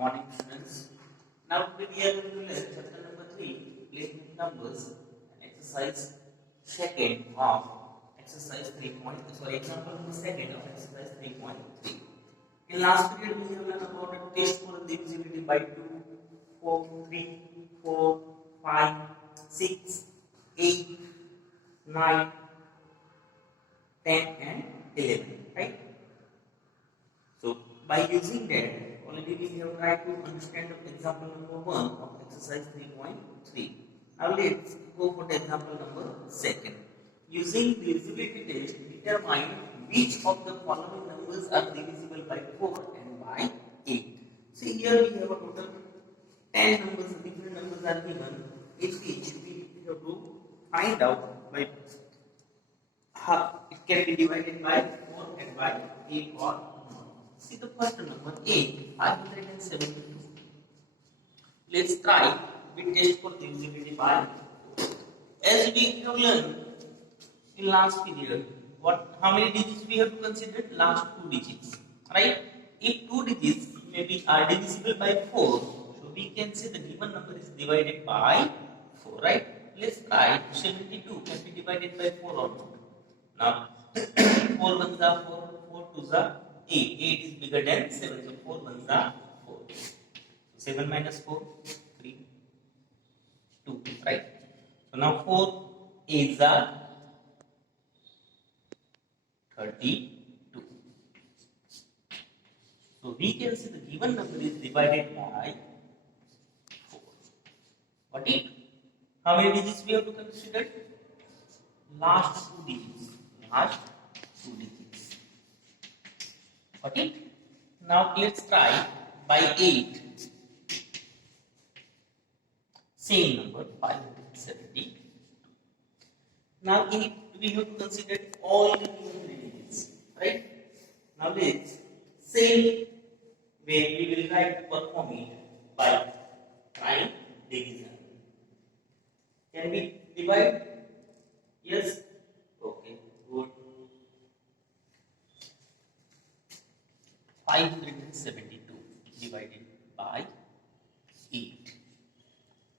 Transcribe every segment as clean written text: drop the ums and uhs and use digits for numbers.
Morning students. Now we are going to learn chapter number 3, playing with numbers, exercise second of exercise 3. Example number second of exercise 3.3. In last period we have learned about a test for divisibility by 2, 4, 3, 4, 5, 6, 8, 9, 10 and 11, right? So by using that, already we have tried to understand the example number 1 of exercise 3.3. Now let's go for the example number 2. Using divisibility test, determine which of the following numbers are divisible by 4 and by 8. See here we have a total 10 numbers, different numbers are given. In which we have to find out by how it can be divided by 4 and by 8 or not. See the first number 8, 572. Let's try we test for divisibility by 4. As we have learned in last period, how many digits we have to consider? Last 2 digits, right? If 2 digits maybe are divisible by 4, so we can say the given number is divided by 4, right? Let's try 72 can be divided by 4 or not. Now 4 ones are 4, 4 twos are 8. 8 is bigger than 7, so 4 ones are 4. So 7 minus 4, 3, 2, right? So now 4 8s are 32. So we can see the given number is divided by 4. What it? How many digits we have to consider? Last 2 digits. Last 2 digits. Got it? Now let's try by 8. Same number 570. Now we have to consider all the given digits, right? Now let's same way we will try to perform it by trying division. Can we divide? Yes. Okay. Good. 572 divided by 8.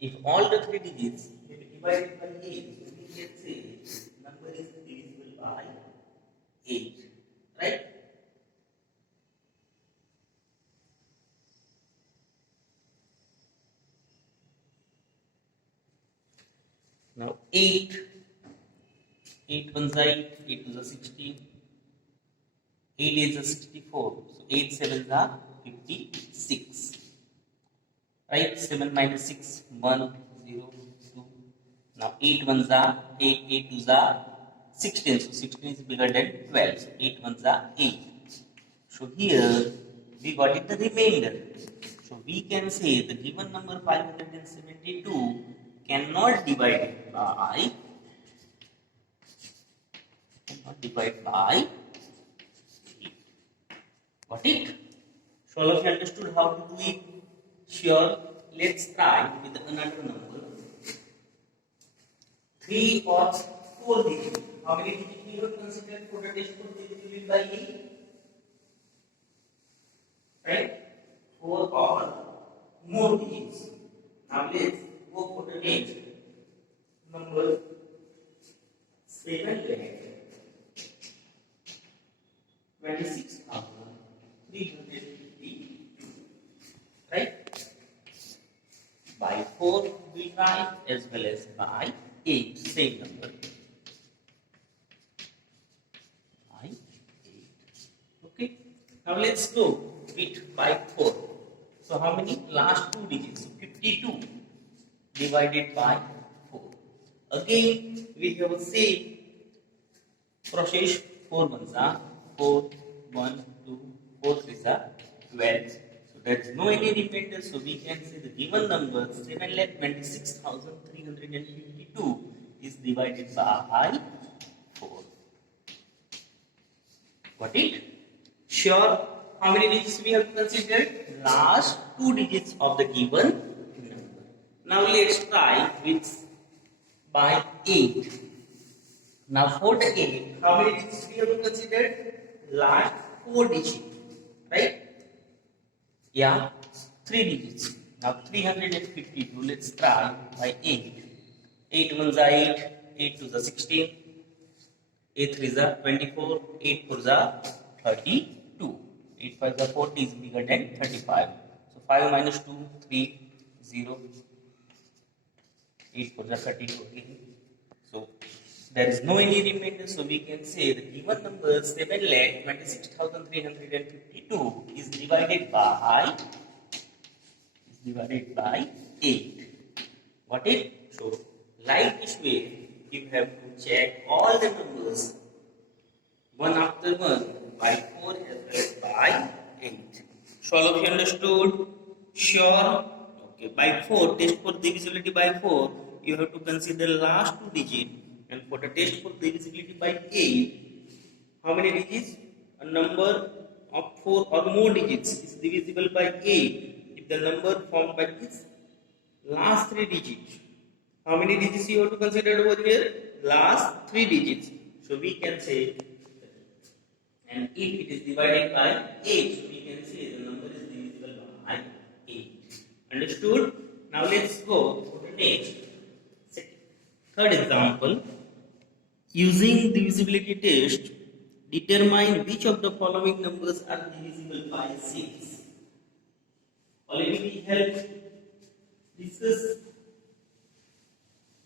If all the 3 digits may be divided by 8, we can say number is divisible by 8. Right? Now 8 ones are 8, 8 twos are 16, 8 is a 64, so 8 sevens are 56. Right? 7 minus 6, 1, 0, 2. Now 8 ones are 8, 8 twos are 16, so 16 is bigger than 12, so 8 ones are 8. So here we got it the remainder. So we can say the given number 572 cannot divide by 8. Got it? So all of you understood how to do it? Sure. Let's try with another number. 3 or 4 digits. How many digits we have considered for the test for divisibility by 8? Right? 4 or more digits. Now let's go for the next number 7,26,352. Right? By 4 we try as well as by 8. Same number. By 8. Okay. Now let's go with by 4. So how many? Last 2 digits. 52 divided by 4. Again we have a same process. 4 ones are 4, 1, 2, 4 3s are 12. So that's no any remainder. So we can say the given number 7,26,352 is divided by 4. Got it? Sure. How many digits we have considered? Last 2 digits of the given number. Now let's try with by 8. Now for the 8, how many digits we have considered? Last 4 digits. Right? Yeah. 3 digits. Now 352, let's try by 8. 8 ones are 8, 8 twos are 16, 8 threes are 24, 8 fours are 32, 8 fives are 40 is bigger than 35. So 5 minus 2, 3, 0, 8 fours are 32 again. So there is no any remainder, so we can say the given number 7,26,352 is divided by 8. Got it? So like this way, you have to check all the numbers one after one by 4 as well as by 8. So all of you understood? Sure? Okay. By 4, test for divisibility by 4, you have to consider last 2 digits. And for the test for divisibility by 8, how many digits? A number of 4 or more digits is divisible by 8 if the number formed by this last 3 digits. How many digits you have to consider over here? Last 3 digits. So we can say, and if it is divided by 8, so we can say the number is divisible by 8. Understood? Now let's go to the next. Third example. Using divisibility test, determine which of the following numbers are divisible by 6. Already we have discussed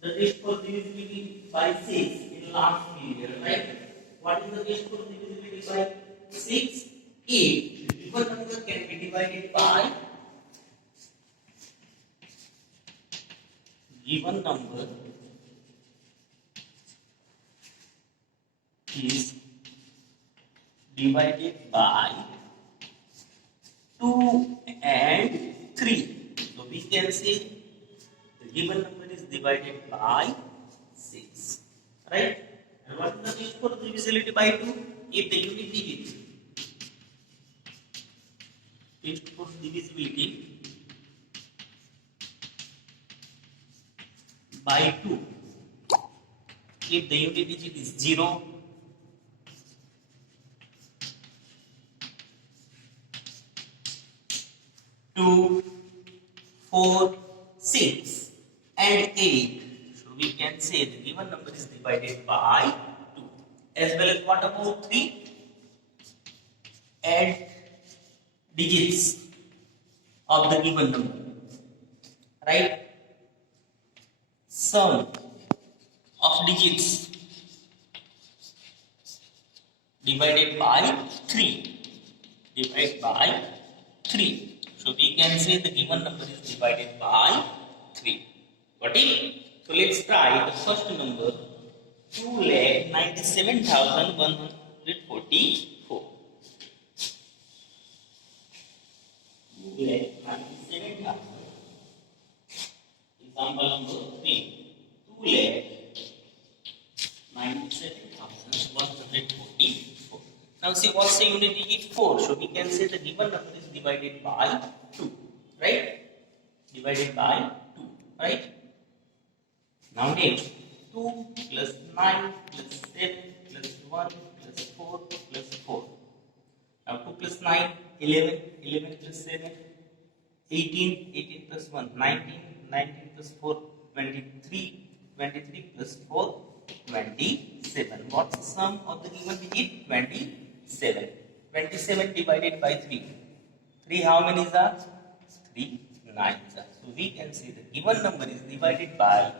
the test for divisibility by 6 in last period, right? What is the test for divisibility by 6? If the given number can be divided by given number is divided by 2 and 3. So we can say the given number is divided by 6. Right? And what is the test for divisibility by 2? If the unit digit test for divisibility by 2. If the unit digit is 0, 2, 4, 6 and 8. So we can say the given number is divided by 2. As well as what about 3? Add digits of the given number. Right? Sum of digits divided by 3. Divide by 3. So we can say the given number is divided by 3. Got it? So let's try the first number, 2,97,144. 2,97,000. Example number 3. 2,97,144. Now see what's the unit digit? 4. So we can say the given number is divided by 2. Right? Divided by 2. Right? Now next, 2 plus 9 plus 7 plus 1 plus 4 plus 4. Now 2 plus 9, 11, 11 plus 7, 18, 18 plus 1, 19, 19 plus 4, 23, 23 plus 4, 27. What's the sum of the given digit? 27. 27 divided by 3. 3 how many is that? 3 nines. So we can say the given number is divided by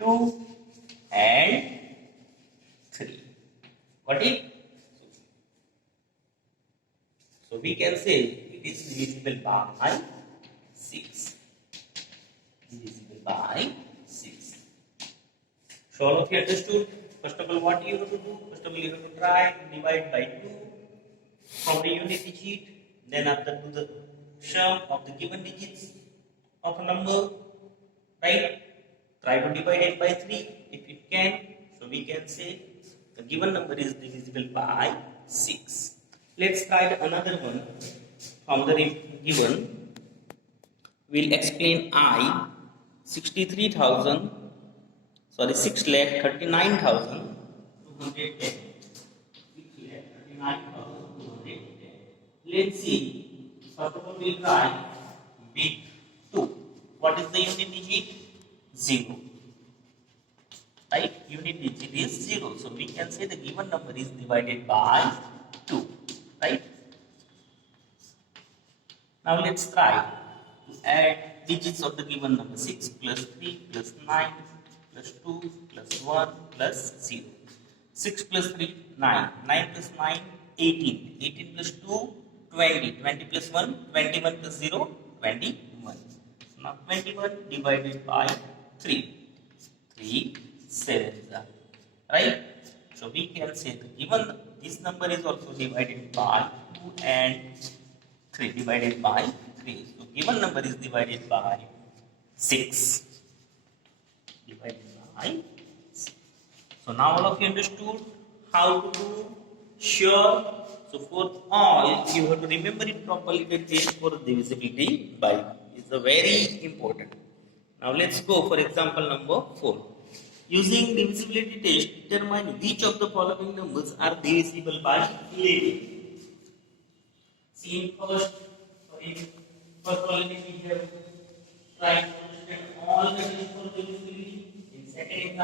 2 and 3. Got it? So we can say it is divisible by 6. Divisible by 6. So all of you understood? First of all, what you have to do? First of all, you have to try to divide by 2 from the unit digit. Then after do the sum of the given digits of a number. Right? Try to divide it by 3 if it can. So we can say the given number is divisible by 6. Let's try another one from the given. We'll explain I 6,39,210. Let's see First of all, we'll try with 2. What is the unit digit? 0. Right? Unit digit is 0. So we can say the given number is divided by 2. Right? Now let's try to add digits of the given number. 6 plus 3 plus 9 plus 2 plus 1 plus 0. 6 plus 3, 9. 9 plus 9, 18. 18 plus 2, 20. 20 plus 1, 21 plus 0, 21. Now 21 divided by 3. 3 sevens are. Right? So we can say that even this number is also divided by 2 and 3 divided by 3. So given number is divided by 6. Divided by 6. So now all of you understood how to do sure. So for all, you have to remember it properly. The test for divisibility by is a very important. Now let's go for example number 4. Using divisibility test, determine which of the following numbers are divisible by 11. See in first quality we have tried to understand all the tests for divisibility. In second example,